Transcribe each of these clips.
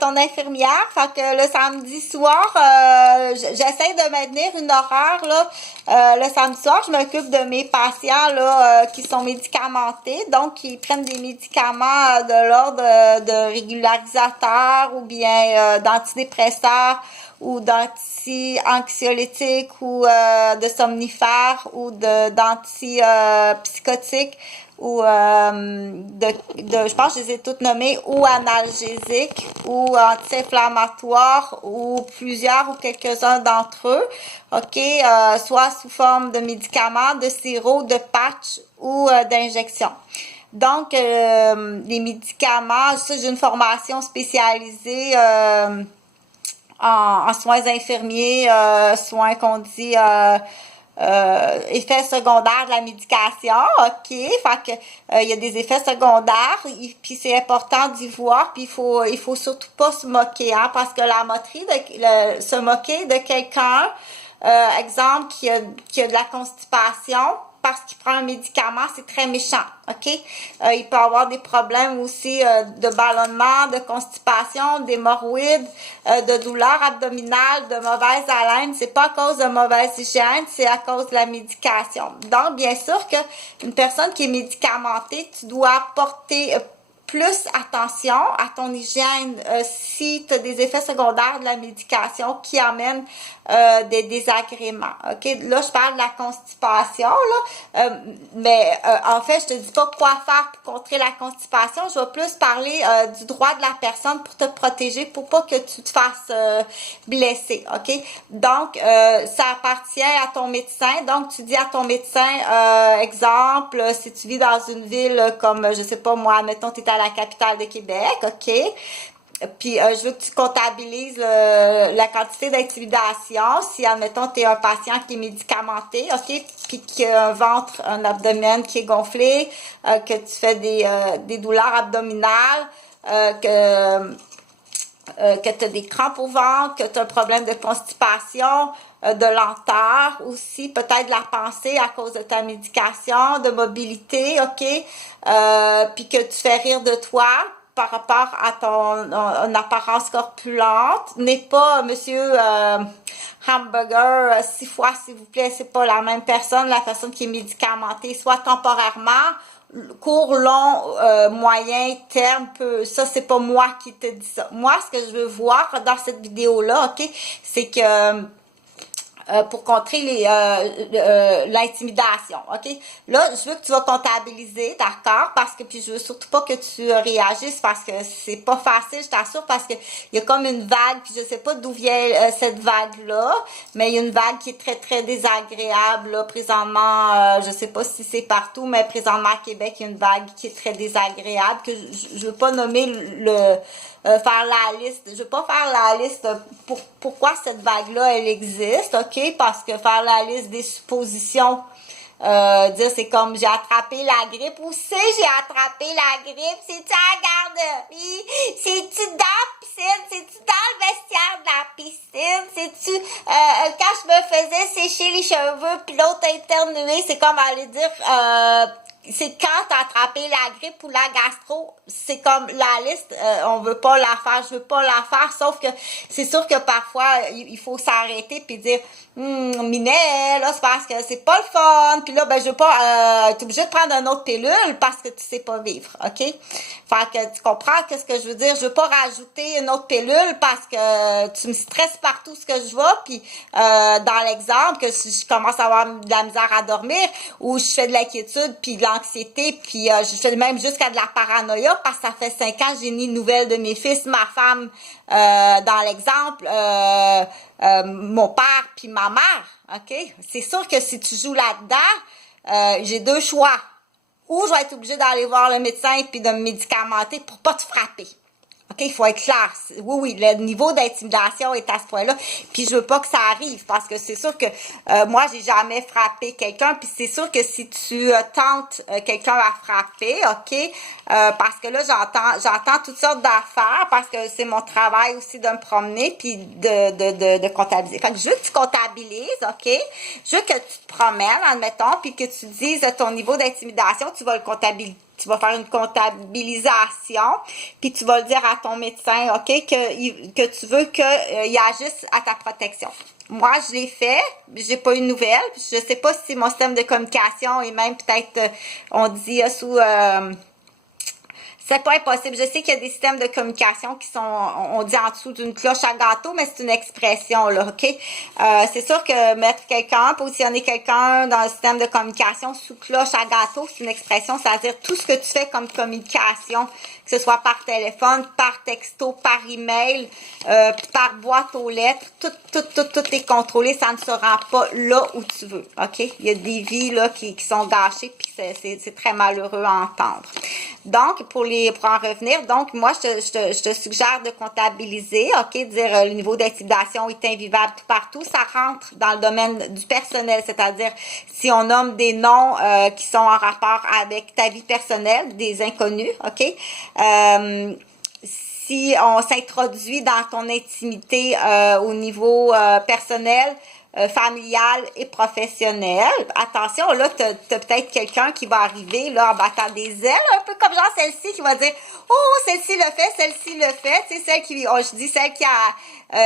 ton infirmière. Fait que le samedi soir, j'essaie de maintenir une horaire là. Le samedi soir, je m'occupe de mes patients là qui sont médicamentés, donc qui prennent des médicaments de l'ordre de régularisateurs ou bien d'antidépresseurs ou d'anti-anxiolytiques ou de somnifères ou d'anti-psychotiques ou je pense que je les ai toutes nommées, ou analgésiques ou anti-inflammatoires ou plusieurs ou quelques-uns d'entre eux, ok, soit sous forme de médicaments, de sirop, de patch ou d'injection. Donc, les médicaments, ça j'ai une formation spécialisée en soins infirmiers, soins qu'on dit effets secondaires de la médication, ok, fait que il y a des effets secondaires, puis c'est important d'y voir, puis il faut surtout pas se moquer, hein, parce que la moquerie se moquer de quelqu'un, exemple qui a de la constipation parce qu'il prend un médicament, c'est très méchant, ok? Il peut avoir des problèmes aussi de ballonnement, de constipation, d'hémorroïdes, de douleurs abdominales, de mauvaise haleine. C'est pas à cause de mauvaise hygiène, c'est à cause de la médication. Donc, bien sûr que une personne qui est médicamentée, tu dois porter plus attention à ton hygiène si tu as des effets secondaires de la médication qui amènent des désagréments. OK? Là, je parle de la constipation, là, mais en fait, je te dis pas quoi faire pour contrer la constipation. Je vais plus parler du droit de la personne pour te protéger, pour pas que tu te fasses blesser. OK? Donc, ça appartient à ton médecin. Donc, tu dis à ton médecin, exemple, si tu vis dans une ville comme, je sais pas moi, mettons, tu es à la capitale de Québec, OK? Puis, je veux que tu comptabilises la quantité d'intimidation. Si, admettons, tu es un patient qui est médicamenté, OK? Puis qui a un ventre, un abdomen qui est gonflé, que tu fais des douleurs abdominales, que tu as des crampes au ventre, que tu as un problème de constipation, de lenteur aussi, peut-être de la pensée à cause de ta médication, de mobilité, OK? Puis que tu fais rire de toi par rapport à ton apparence corpulente. N'est pas monsieur hamburger 6 fois, s'il vous plaît, c'est pas la même personne, la personne qui est médicamentée, soit temporairement, court, long, moyen, terme, peu. Ça, c'est pas moi qui te dis ça. Moi, ce que je veux voir dans cette vidéo-là, OK, c'est que pour contrer l'intimidation, OK? Là, je veux que tu vas comptabiliser, d'accord? Parce que, puis je veux surtout pas que tu réagisses parce que c'est pas facile, je t'assure, parce que il y a comme une vague, puis je sais pas d'où vient cette vague-là, mais il y a une vague qui est très, très désagréable, là, présentement, je sais pas si c'est partout, mais présentement à Québec, il y a une vague qui est très désagréable, que je veux pas nommer faire la liste. Je veux pas faire la liste pourquoi cette vague-là, elle existe, OK? Parce que faire la liste des suppositions, dire c'est comme j'ai attrapé la grippe. Où c'est j'ai attrapé la grippe? C'est-tu à la garderie? C'est-tu dans la piscine? C'est-tu dans le vestiaire de la piscine? C'est-tu quand je me faisais sécher les cheveux puis l'autre éternuer, c'est comme aller dire c'est quand t'as attrapé la grippe ou la gastro, c'est comme la liste, on veut pas la faire, je veux pas la faire, sauf que c'est sûr que parfois, il faut s'arrêter puis dire, Minet, là, c'est parce que c'est pas le fun, puis là, ben, je veux pas, t'es obligé de prendre une autre pilule parce que tu sais pas vivre, OK? Fait que tu comprends qu'est-ce que je veux dire? Je veux pas rajouter une autre pilule parce que tu me stresses partout ce que je vois, puis dans l'exemple, que si je commence à avoir de la misère à dormir, ou je fais de l'inquiétude, puis de l'anxiété, puis je fais même jusqu'à de la paranoïa, parce que ça fait 5 ans que j'ai ni de nouvelles de mes fils, ma femme, dans l'exemple, mon père puis ma mère, OK? C'est sûr que si tu joues là-dedans, j'ai deux choix. Ou je vais être obligée d'aller voir le médecin puis de me médicamenter pour pas te frapper. OK, il faut être clair. Oui, le niveau d'intimidation est à ce point-là. Puis je veux pas que ça arrive parce que c'est sûr que moi, j'ai jamais frappé quelqu'un. Puis c'est sûr que si tu tentes quelqu'un à frapper, OK, parce que là, j'entends toutes sortes d'affaires parce que c'est mon travail aussi de me promener puis de comptabiliser. Fait que je veux que tu comptabilises, OK? Je veux que tu te promènes, admettons, puis que tu dises ton niveau d'intimidation, tu vas le comptabiliser. tu vas faire une comptabilisation, puis tu vas le dire à ton médecin, OK, que tu veux qu'il agisse à ta protection. Moi, je l'ai fait, j'ai pas eu de nouvelles. Je sais pas si mon système de communication est même peut-être, on dit sous... c'est pas impossible. Je sais qu'il y a des systèmes de communication qui sont, on dit en dessous d'une cloche à gâteau, mais c'est une expression, là, OK? C'est sûr que mettre quelqu'un, positionner quelqu'un dans un système de communication sous cloche à gâteau, c'est une expression, c'est-à-dire tout ce que tu fais comme communication, que ce soit par téléphone, par texto, par email, par boîte aux lettres, tout est contrôlé, ça ne se rend pas là où tu veux, OK? Il y a des vies, là, qui sont gâchées, puis c'est très malheureux à entendre. Donc, pour en revenir, donc, moi, je te suggère de comptabiliser, OK, dire le niveau d'intimidation est invivable tout partout. Ça rentre dans le domaine du personnel, c'est-à-dire si on nomme des noms qui sont en rapport avec ta vie personnelle, des inconnus, OK? Si on s'introduit dans ton intimité au niveau personnel, familiale et professionnelle. Attention, là, t'as peut-être quelqu'un qui va arriver, là, en battant des ailes, un peu comme genre celle-ci qui va dire, oh, celle-ci le fait, celle-ci le fait, c'est celle qui, oh, je dis celle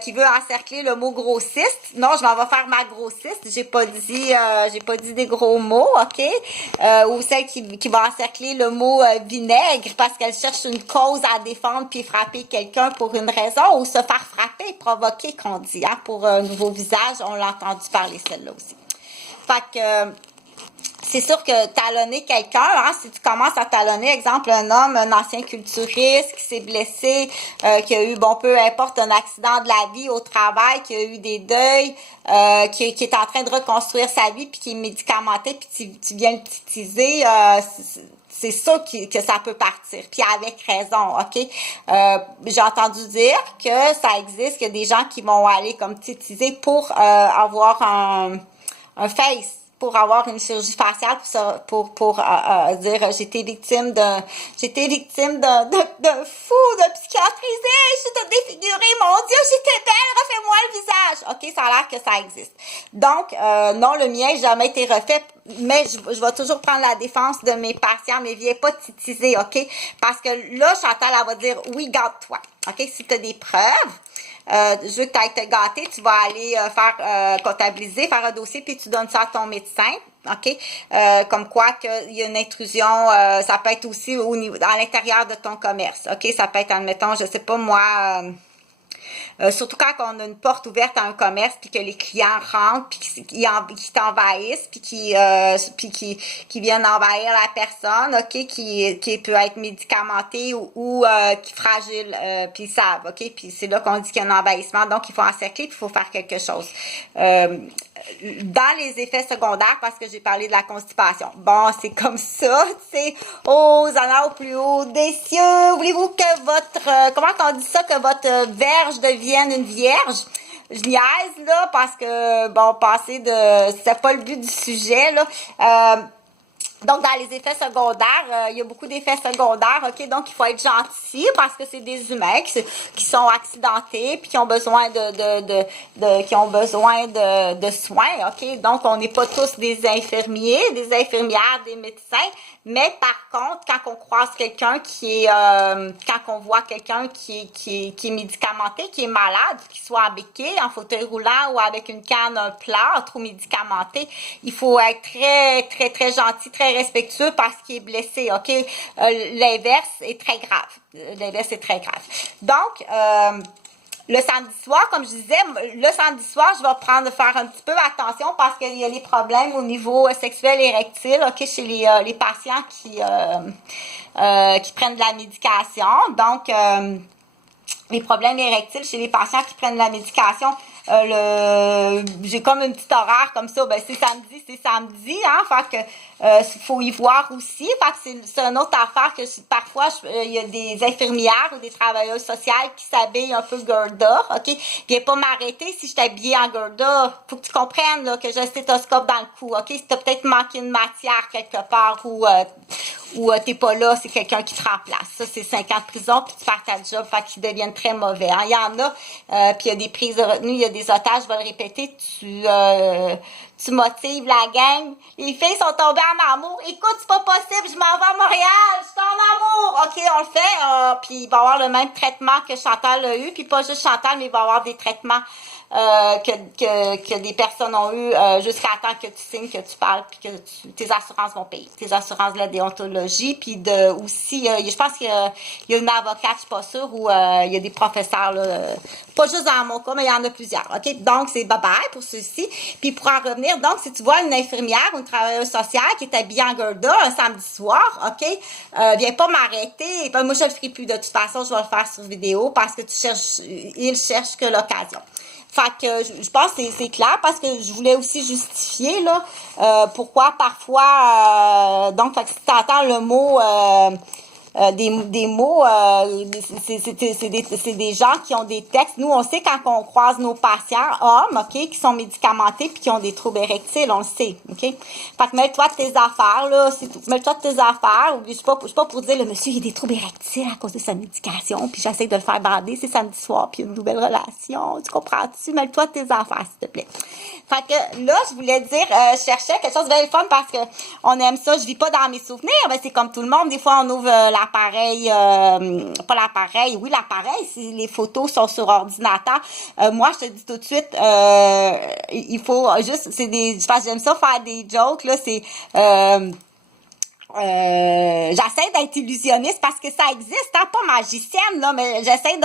qui veut encercler le mot grossiste. Non, je m'en vais faire ma grossiste. J'ai pas dit des gros mots, OK? Ou celle qui va encercler le mot vinaigre parce qu'elle cherche une cause à défendre puis frapper quelqu'un pour une raison, ou se faire frapper, provoquer, qu'on dit, hein, pour un nouveau visage. On l'a entendu parler celle-là aussi. Fait que c'est sûr que talonner quelqu'un, hein, si tu commences à talonner, exemple, un homme, un ancien culturiste qui s'est blessé, qui a eu, bon, peu importe, un accident de la vie au travail, qui a eu des deuils, qui est en train de reconstruire sa vie, puis qui est médicamenté, puis tu viens le titiser, c'est sûr que ça peut partir, puis avec raison, OK? J'ai entendu dire que ça existe, qu'il y a des gens qui vont aller comme titiser pour avoir un face, pour avoir une chirurgie faciale, pour dire j'ai été victime d'un fou, d'un psychiatrisé, je suis toute défigurée, mon Dieu, j'étais belle, refais-moi le visage. OK, ça a l'air que ça existe. Donc, non, le mien n'a jamais été refait, mais je vais toujours prendre la défense de mes patients, mais viens pas titiser, OK? Parce que là, Chantal, elle va dire, oui, garde-toi. OK, si tu as des preuves, je veux que tu ailles te gâter, tu vas aller faire comptabiliser, faire un dossier, puis tu donnes ça à ton médecin, OK? Comme quoi qu'il y a une intrusion, ça peut être aussi au niveau, à l'intérieur de ton commerce, OK? Ça peut être, admettons, je sais pas moi, surtout quand on a une porte ouverte à un commerce, puis que les clients rentrent, puis qui t'envahissent, puis qui viennent envahir la personne, OK, qui peut être médicamentée ou qui est fragile, puis ils savent, OK, puis c'est là qu'on dit qu'il y a un envahissement, donc il faut encercler, puis il faut faire quelque chose. Dans les effets secondaires, parce que j'ai parlé de la constipation. Bon, c'est comme ça, tu sais, aux honneurs au plus haut des cieux, voulez-vous que votre, comment on dit ça, que votre verge devienne une vierge? Je niaise, là, parce que, bon, c'est pas le but du sujet, là. Donc, dans les effets secondaires, il y a beaucoup d'effets secondaires, OK? Donc, il faut être gentil parce que c'est des humains qui sont accidentés puis qui ont besoin de soins, OK? Donc, on n'est pas tous des infirmiers, des infirmières, des médecins, mais par contre, quand on croise quelqu'un quand on voit quelqu'un qui est médicamenté, qui est malade, qu'il soit en béquille, en fauteuil roulant ou avec une canne, un plâtre ou médicamenté, il faut être très, très, très gentil, très respectueux parce qu'il est blessé, OK? L'inverse est très grave. Donc, le samedi soir, comme je disais, le samedi soir, je vais faire un petit peu attention parce qu'il y a les problèmes au niveau sexuel érectile, OK, chez les patients qui prennent de la médication. Donc, les problèmes érectiles chez les patients qui prennent de la médication, j'ai comme une petite horaire comme ça, ben c'est samedi, hein, fait que faut y voir aussi, fait que c'est une autre affaire que parfois il y a des infirmières ou des travailleuses sociales qui s'habillent un peu Gerda, OK? Viens pas m'arrêter si je t'habille en Gerda, faut que tu comprennes là que j'ai un stéthoscope dans le cou, OK? Si t'as peut-être manqué une matière quelque part ou t'es pas là, c'est quelqu'un qui te remplace. Ça, c'est 5 ans de prison, puis tu perds ta job, fait qu'ils deviennent très mauvais. Hein? Il y en a, puis il y a des prises de retenue, il y a des otages, je vais le répéter, tu motives la gang. Les filles sont tombées en amour. Écoute, c'est pas possible, je m'en vais à Montréal, je suis en amour. OK, on le fait. Puis il va y avoir le même traitement que Chantal a eu. Puis pas juste Chantal, mais il va y avoir des traitements que des personnes ont eu jusqu'à temps que tu signes, que tu parles, puis que tes assurances vont payer. Tes assurances de la déontologie, puis aussi, je pense qu'il y a une avocate, je suis pas sûre, ou il y a des professeurs, là, pas juste dans mon cas, mais il y en a plusieurs. OK? Donc, c'est bye-bye pour ceux-ci. Puis pour en revenir, donc, si tu vois une infirmière ou une travailleuse sociale qui est habillée en Gerda un samedi soir, OK? Viens pas m'arrêter. Moi, je le ferai plus de toute façon, je vais le faire sur vidéo parce que il cherche que l'occasion. Fait que je pense que c'est clair parce que je voulais aussi justifier là pourquoi parfois donc fait que si tu entends le mot des mots, c'est des gens qui ont des textes. Nous, on sait quand on croise nos patients, hommes, OK, qui sont médicamentés puis qui ont des troubles érectiles, on le sait, OK? Fait que mets-toi de tes affaires, là, c'est tout. Mets-toi de tes affaires. Je suis pas pour dire, le monsieur, il a des troubles érectiles à cause de sa médication, puis j'essaie de le faire bander, c'est samedi soir, puis une nouvelle relation, tu comprends-tu? Mets-toi de tes affaires, s'il te plaît. Fait que là, je voulais dire, je cherchais quelque chose de bien fun parce que on aime ça. Je vis pas dans mes souvenirs, mais c'est comme tout le monde. Des fois, on ouvre l'appareil, pas l'appareil, oui, l'appareil, si les photos sont sur ordinateur. Moi, je te dis tout de suite, il faut juste, parce que j'aime ça faire des jokes, là, j'essaie d'être illusionniste parce que ça existe, hein, pas magicienne, là, mais j'essaie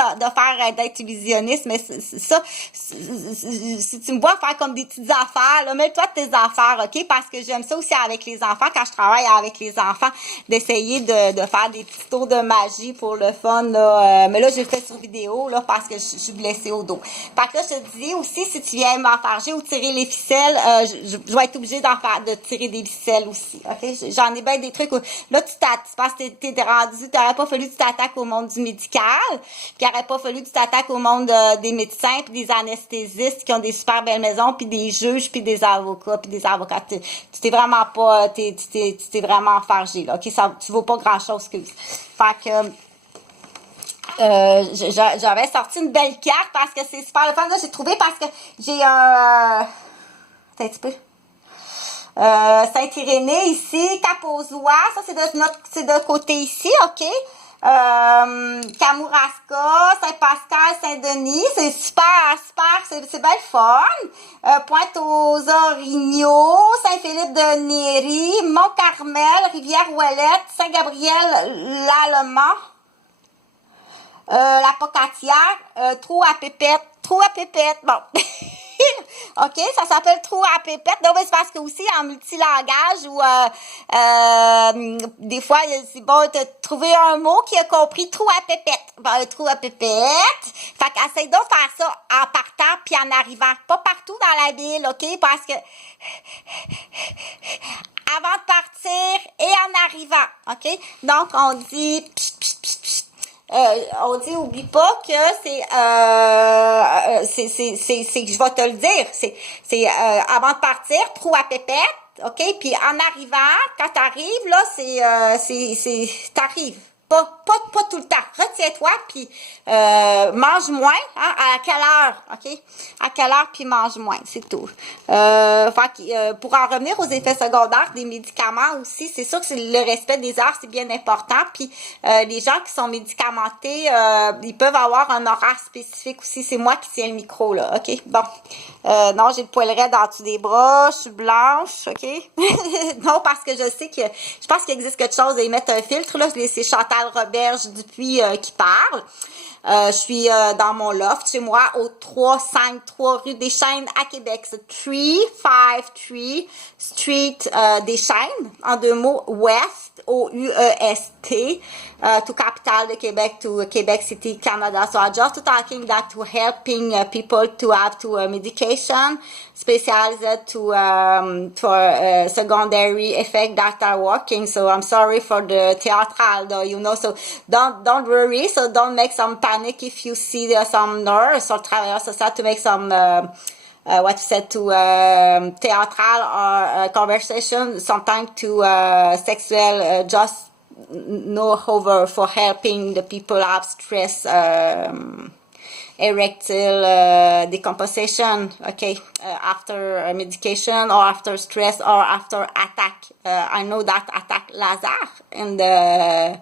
d'être illusionniste, mais ça, si tu me vois faire comme des petites affaires, là, mets-toi de tes affaires, OK? Parce que j'aime ça aussi avec les enfants, quand je travaille avec les enfants, d'essayer de faire des petits tours de magie pour le fun, là, mais là, je le fais sur vidéo, là, parce que je suis blessée au dos. Fait que là, je te dis aussi, si tu viens m'enfarger ou tirer les ficelles, je vais être obligée de tirer des ficelles aussi, OK? J'en ai bien des trucs où, là, tu penses que t'es rendu, t'aurais pas fallu que tu t'attaques au monde du médical, puis il aurait pas fallu que tu t'attaques au monde des médecins, puis des anesthésistes qui ont des super belles maisons, puis des juges, puis des avocats, puis des avocats. Tu t'es vraiment pas, tu t'es vraiment enfargé, là, OK? Ça, tu vaux pas grand-chose que fait que, j'avais sorti une belle carte parce que c'est super le fun. Là, j'ai trouvé parce que j'ai un... Attends un petit peu. Saint-Irénée ici, Cap-aux-Oies, ça c'est de côté ici, OK? Kamouraska, Saint-Pascal, Saint-Denis, c'est super, c'est bien fun. Pointe-aux-Orignaux, Saint-Philippe-de-Néry, Mont-Carmel, Rivière-Ouellette, Saint-Gabriel-l'Allemand, la Pocatière, Trou à Pépette, bon. OK, ça s'appelle trou à pépette. Donc, c'est parce que aussi en multilangage ou des fois, c'est bon de trouver un mot qui a compris trou à pépette. Ben, trou à pépette. Fait qu'essaye donc de faire ça en partant puis en arrivant. Pas partout dans la ville, OK? Parce que avant de partir et en arrivant, OK? Donc, on dit on dit oublie pas que je vais te le dire, c'est avant de partir, trou à pépette, OK? Puis en arrivant, quand t'arrives là, t'arrives. Pas tout le temps. Retiens-toi, puis mange moins. Hein? À quelle heure, OK? À quelle heure, puis mange moins, c'est tout. Pour en revenir aux effets secondaires des médicaments aussi, c'est sûr que le respect des heures, c'est bien important. Puis les gens qui sont médicamentés, ils peuvent avoir un horaire spécifique aussi. C'est moi qui tiens le micro, là, OK? Bon. Non, j'ai le poil raide en dessous des bras, je suis blanche, OK? Non, parce que je pense qu'il existe quelque chose à y mettre un filtre, là. C'est Chantal Roberge Dupuis qui parle. Je suis dans mon loft chez moi au 353 rue des Chênes à Québec. C'est 353 Street des Chênes, en deux mots, West, O-U-E-S-T, to capital de Québec, to Quebec City, Canada. So I'm just talking that to helping people to have medication specialized for secondary effect that are working. So I'm sorry for the theatral, though, so don't worry. So don't make some panic if you see some nurse or travailleur social to make some what you said to theatral or conversation, sometimes to sexual, just know over for helping the people have stress erectile decomposition, okay, after medication or after stress or after attack. I know that attack laser in the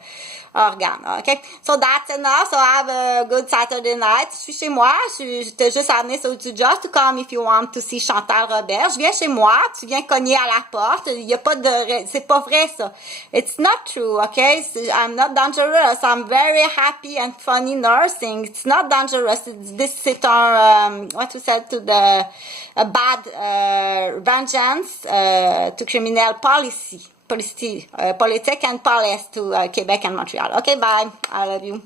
organ, okay? So that's enough. So have a good Saturday night. Je suis chez moi. Je t'ai juste amené so you just to come if you want to see Chantal Robert. Je viens chez moi. Tu viens cogner à la porte. Il y a pas de... C'est pas vrai, ça. It's not true, okay? I'm not dangerous. I'm very happy and funny nursing. It's not dangerous. C'est un... what you said to the... a bad vengeance to criminal policy. Politique and policy to Quebec and Montreal. Okay, bye. I love you.